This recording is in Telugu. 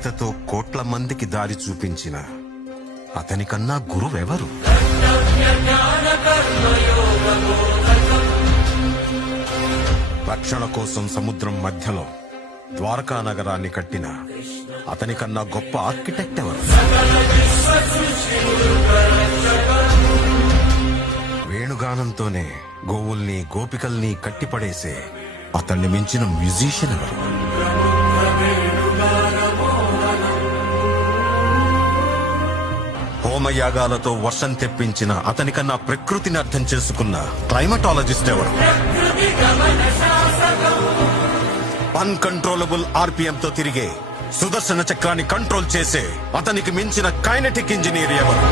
గీతతో కోట్ల మందికి దారి చూపించిన అతనికన్నా గురువెవరు? రక్షణ కోసం సముద్రం మధ్యలో ద్వారకా నగరాన్ని కట్టిన అతనికన్నా గొప్ప ఆర్కిటెక్ట్ ఎవరు? వేణుగానంతోనే గోవుల్ని గోపికల్ని కట్టిపడేసే అతన్ని మించిన మ్యూజిషియన్ ఎవరు? హోమయాగాలతో వర్షం తెప్పించిన అతనికన్నా ప్రకృతిని అర్థం చేసుకున్న క్లైమటాలజిస్ట్ ఎవరు? అన్కంట్రోలబుల్ ఆర్పిఎం తో తిరిగే సుదర్శన చక్రాన్ని కంట్రోల్ చేసే అతనికి మించిన కైనెటిక్ ఇంజనీర్ ఎవరు?